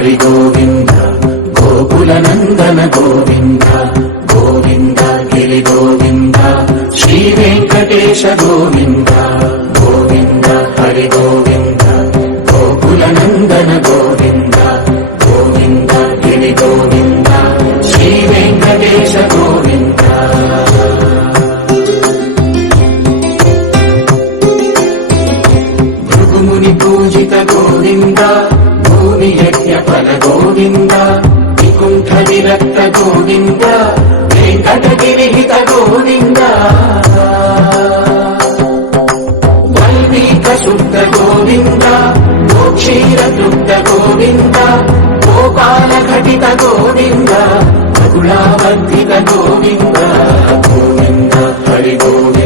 హరి గోవింద గోకుల నందన గోవింద గోవింద గిరి గోవింద శ్రీ వెంకటేశ గోవింద గోవింద హరి గోవింద గోకుల నందన గోవింద గోవింద గిరి గోవింద శ్రీ వెంకటేశ గోవింద భృగుముని పూజిత గోవింద భూమి యజ్ఞ ఫల గోవింద వికుంఠ విరక్త గోవింద వెంకటగిరిహిత గోవింద వల్మీక శుద్ధ గోవింద గోక్షీర తృప్త గోవింద గోపాల ఘటిత గోవింద మధురావర్ధిత గోవింద గోవింద హరి గోవింద